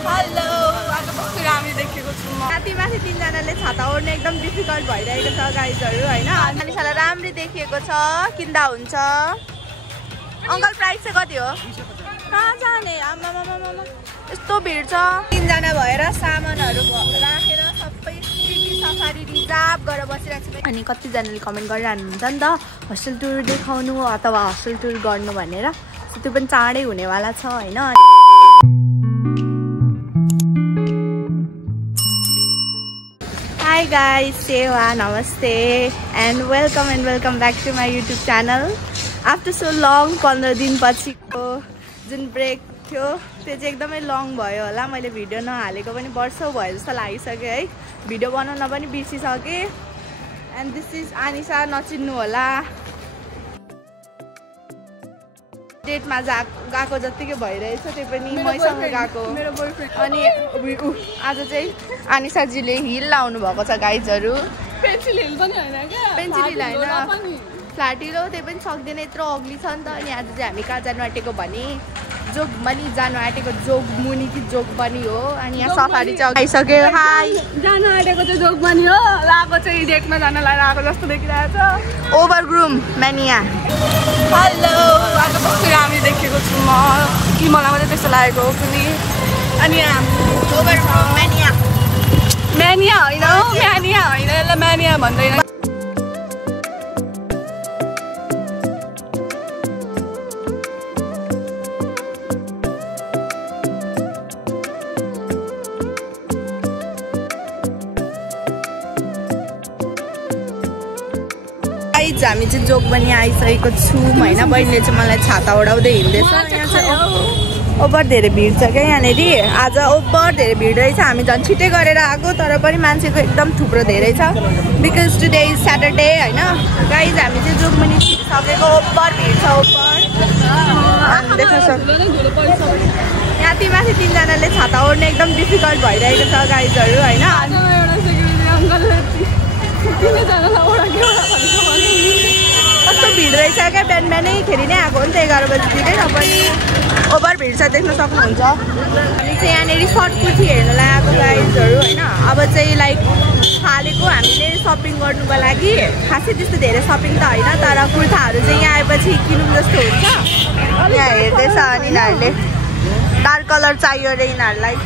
Hello आज कस्तो राम्ररी देखेको छु म माथि तीनजनाले छाता ओड्ने एकदम डिफिकल्ट भइरहेको छ गाइजहरु हैन मानिसलाई राम्ररी देखिएको छ किन्दा हुन्छ अंकल प्राइस चाहिँ कति हो कहाँ जाने आमामामामा यस्तो भिड छ तीनजना भएर सामानहरु राखेर सबै सफारी रिजर्भ गरेर बसिरहेको छु अनि कतिजनाले कमेन्ट गरिरहनुहुन्छ नि त होस्टेल टुर देखाउनु अथवा होस्टेल टुर गर्नु भनेर त्यो पनि चाँडै हुनेवाला छ हैन Hi guys, Sewa, namaste and welcome back to my YouTube channel. After so long 15 दिन पछिको जुन ब्रेक थियो त्यो चाहिँ एकदमै लङ भयो होला मैले भिडियो नहालेको पनि वर्षौ भयो जस्तो लागिसक्यो है भिडियो बनाउन पनि बिर्सिसके and this is Anisha नचिन्नु होला डेटमा गएको जतिकै भइरहेछ त्यो पनि मैसँग गएको मेरो बोयफ्रेन्ड अनि आज चाहिँ आनिसाजीले हिल लाउनु भएको छ गाइजहरु पेन्सिल हिल पनि हैन के पेन्सिल हिल हैन फ्ल्याट हिल हो त्यो पनि सक्दैन यत्रो अग्ली छ नि त अनि आज चाहिँ हामी कहाँ जानु आँटेको भने जोगबनी जानु आँटेको जोगमुनि कि जोगबनी हो अनि यहाँ सफारी चाहिँ आइसक्यो हाई जानु आँटेको चाहिँ जोगबनी हो लाको चाहिँ डेटमा जानलाई आएको जस्तो देखिरहेछ ओभरग्रुम म्यानिया हेलो आज कस्तो राम्ररी देखेको छु म कि मलाई मात्रै त्यस्तो लागेको हो कुनै अनि ओभरग्रुम म्यानिया म्यानिया होइन म्यानिया होइन यसलाई म्यानिया भन्दैन हामी चाहिँ जोगबनी आइसकेको छौँ हैन बहिनीले चाहिँ मलाई छाता ओढाउँदै हिँड्दैछ यहाँ चाहिँ ओभर धेरै भिड छ क्या यहाँनेरि आज ओभर धेरै भिड रहेछ हामी झन् छिटै गरेर आएको तर पनि मान्छेको एकदम थुप्रो धेरै छ बिकज टुडे इज स्याटरडे हैन गाइज हामी चाहिँ जोगबनी छिरिसकेको ओभर भिड छ ओभर देख्न सक्छ यहाँ माथि तीनजनाले छाता ओड्ने एकदम डिफिकल्ट भइरहेको छ गाइजहरु हैन कस्तो भिड रहेछ क्या बिहान बिहानै खेरि नै आएको हो नि त 11 बजीतिरै र पनि ओभर भिड छ देख्न सक्नुहुन्छ हामी चाहिँ यहाँनिर सर्ट कुर्ती हेर्न लागेको गाइजहरु हैन अब चाहिँ लाइक थालेको हामीले सपिङ गर्नुको लागि खासै त्यस्तो धेरै सपिङ त हैन तर कुर्ताहरू चाहिँ यहाँ आएपछि किनौँ जस्तो हुन्छ यहाँ हेर्दैछ अनि यिनीहरूले डार्क कलर चाहियो रे यिनीहरूलाई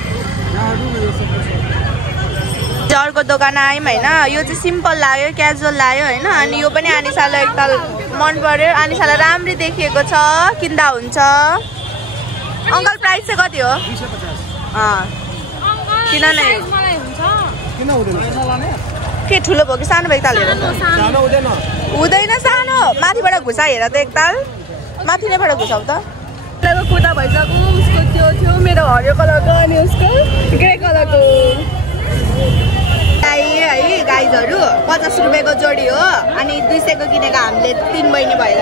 अर्को दोकान आयौँ हैन यो चाहिँ सिम्पल लाग्यो क्याजुअल लाग्यो हैन अनि यो पनि आनिसालाई एकताल मन पर्यो आनिसालाई राम्ररी देखिएको छ किन्दा हुन्छ अंकल प्राइस चाहिँ कति हो 250 किन नै किन हुँदैन के ठुलो भयो कि सानो भयो एकताल हेर सानो हुँदैन सानो माथिबाट घुसा हेर त एकताल माथि नैबाट घुसाउ त मेरो कुर्ता भइसक्यो उसको त्यो थियो मेरो हरियो कलरको अनि उसको ग्रे कलरको है गाइजहरु 50 रुपैयाँको जोडी हो अनि 200 को किनेको हामीले 3 बहिनी भएर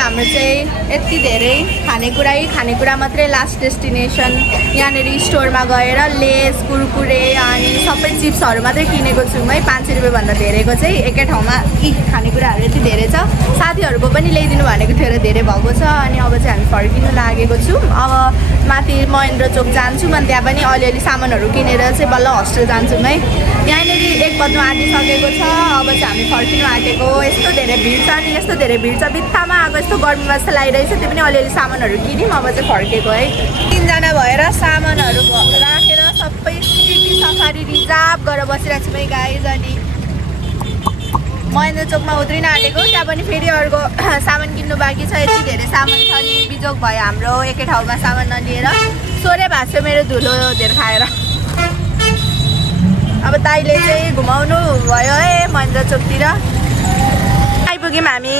हाम्रो चाहिँ यति धेरै खानेकुरा मात्रै लास्ट डेस्टिनेसन यहाँनेर स्टोरमा गएर लेस कुरकुरे अनि सबै चिप्सहरु मात्रै किनेको छु है 500 रुपैयाँ भन्दा धेरैको चाहिँ एकै ठाउँमा खानेकुराहरु यति धेरै छ साथीहरुको पनि ल्याइदिनु भनेको थियो र धेरै भएको छ अनि अब चाहिँ हामी फर्किनु लागेको छौं अब माथि महेन्द्र चोक जान्छु अनि त्यहाँ पनि अलिअलि सामानहरु किनेर चाहिँ बल्ल होस्टेल जान्छु है यहाँनेर 1 बज्नु आँटिसकेको छ अब चाहिँ हामी फर्किनु आँटेको यस्तो धेरै भिड छ अनि यस्तो धेरै भिड छ बित्थामा आएको यस्तो गर्मीमा जस्तो लागिरहेछ त्यो पनि अलिअलि सामानहरु किन्यौं अब चाहिँ फर्केको है तीनजना भएर सामानहरु राखेर सबै सफारी रिजर्भ गरेर बसिरहेको छु है गाइज अनि महेन्द्र चोकमा उत्रिन आँटेको त्यहाँ पनि फेरि अर्को सामान किन्नु बाँकी छ यति धेरै सामान छ नि बिजोग भयो हाम्रो एकै ठाउँमा सामान नलिएर सोरे भास्यो मेरो धुलो धेर खाएर अब दाइले चाहिँ घुमाउनु भयो है महेन्द्र चोकतिर आइपुग्यौं हामी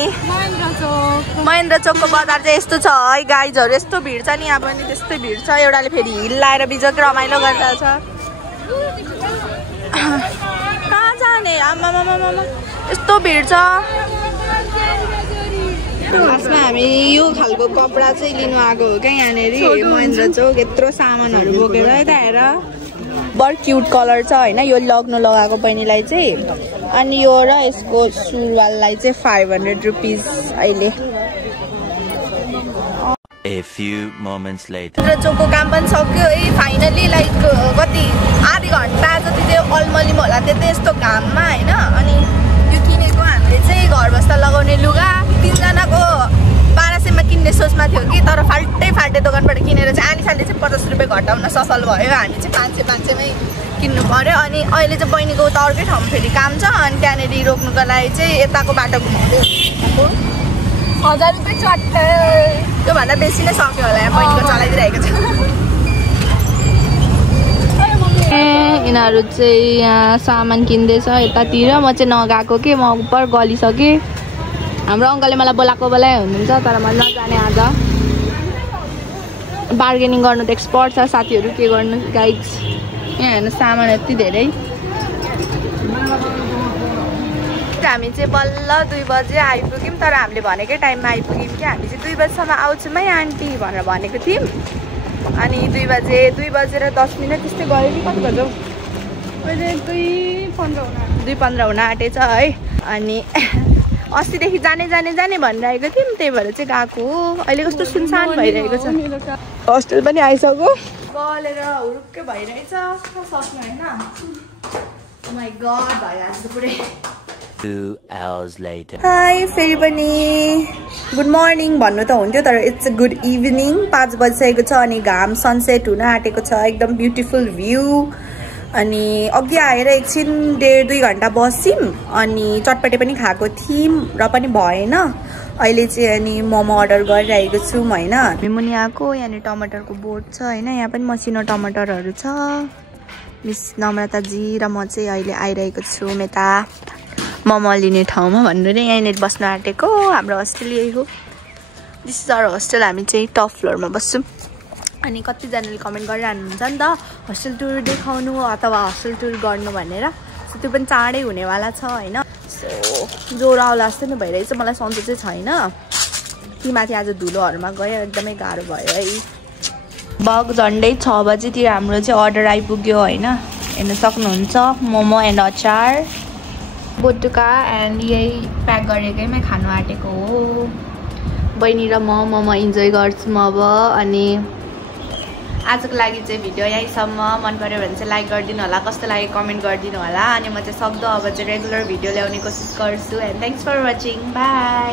महेन्द्र चोकको बजार चाहिँ यस्तो छ है गाइजहरु यस्तो भिड छ नि यहाँ पनि त्यस्तै भिड छ एउटाले फेरि हिल लाएर बिजोग रमाइलो गरिरहेछ कहाँ जाने आमामामामा यस्तो भिड छ खासमा हामी यो खालको कपडा चाहिँ लिनु आएको हो क्या यहाँनेरि महेन्द्र चोक यत्रो सामानहरु बोकेर है त हेर बर क्यूट कलर छ हैन यो लग्न लगाएको बहिनीलाई चाहिँ अनि यो र यसको सुरुवाललाई चाहिँ 500 रुपैयाँ अहिले A few moments later. Choco काम पनि सक्यो है फाइनली लाइक कति आधी घन्टा जति चाहिँ अलमलिम होला त्यस्तो घाममा हैन अनि यो किनेको हामीले चाहिँ घर बस्दा लगाउने लुगा 3 जनाको 1200 मा किन्ने सोचमा थियो कि तर फाल्टे दोकानबाट किनेर चाहिँ आनिसाले चाहिँ 50 रुपैयाँ घटाउन सफल भयो हामी चाहिँ 500 मै किन्नु पर्यो अनि अहिले चाहिँ बहिनीको उता अर्कै ठाउँमा फेरि काम छ अनि त्यहाँनेरि रोक्नुको लागि चाहिँ यताको बाटो घुमाउँदै 1000 रुपैयाँ चट्टै त्योभन्दा बेसी नै सक्यो होला यहाँ बहिनीको चलाइदिरहेको छ यिनीहरू चाहिँ यहाँ सामान किन्दैछ यतातिर म चाहिँ नगएको कि म उपर गलिसकेँ हाम्रो अङ्कलले मलाई बोलाएको बेलै हुनुहुन्छ तर म नजाने आज बार्गेनिङ गर्नु त एक्सपर्ट छ साथीहरू के गर्नु गाइज यहाँ हेर्नु सामान यति धेरै हामी चाहिँ बल्ल 2 बजे आइपुग्यौँ तर हामीले भनेकै टाइममा आइपुग्यौँ कि हामी चाहिँ 2 बजीसम्म आउँछौँ है आन्टी भनेर भनेको थियौँ अनि 2 बजेर 10 मिनट त्यस्तै गयो कि कति बज्यो अहिले 2:15 हुन आँटेछ है अनि अस्तिदेखि जाने भनिरहेको थियौँ त्यही भएर चाहिँ गएको हो अहिले कस्तो सुनसान भइरहेको छ हस्टेल पनि आइसक्यो गलेर हुरुक्कै भइरहेछ सक्नु हैन ओ माय गॉड भइहाल्छ पुरै 2 hours later. हाई फेरि पनि गुड मर्निङ भन्नु त हुन्थ्यो तर इट्स अ गुड इभिनिङ 5 बजिसकेको छ अनि घाम सनसेट हुन आँटेको छ एकदम ब्युटिफुल भ्यू अनि अघि आएर एकछिन 1.5-2 घन्टा बस्यौँ अनि चटपटे पनि खाएको थियौँ र पनि भएन अहिले चाहिँ अनि मोमो अर्डर गरिरहेको छु हैन हामी मुनि आएको यहाँ टमाटरको बोट छ हैन यहाँ पनि मसिनो टमाटरहरू छ मिस नम्रता जी र म चाहिँ अहिले आइरहेको छु मेता मोमो लिने ठाउँमा भन्नु रे यहीँनिर बस्न आँटेको हाम्रो होस्टेल यही हो दिस इज आवर होस्टेल हामी चाहिँ टप फ्लोरमा बस्छौँ अनि कतिजनाले कमेन्ट गरिरहनुहुन्छ नि त होस्टेल टुर देखाउनु अथवा होस्टेल टुर गर्नु भनेर सो त्यो पनि चाँडै हुनेवाला छ हैन सो ज्वरो आउला जस्तो नि भइरहेछ मलाई सन्चो चाहिँ छैन कि माथि आज धुलोहरूमा गयो एकदमै गाह्रो भयो है बग झन्डै 6 बजेतिर हाम्रो चाहिँ अर्डर आइपुग्यो हैन हेर्न सक्नुहुन्छ मोमो एन्ड अचार बोटुका एन्ड यही प्याक गरेकैमै खानु आँटेको हो बहिनी र म मोमो इन्जोय गर्छौँ अब अनि आजको लागि चाहिँ भिडियो यहीँसम्म मन पर्यो भने चाहिँ लाइक गरिदिनु होला कस्तो लाग्यो कमेन्ट गरिदिनु होला अनि म चाहिँ सक्दो अब चाहिँ रेगुलर भिडियो ल्याउने कोसिस गर्छु and thanks for watching by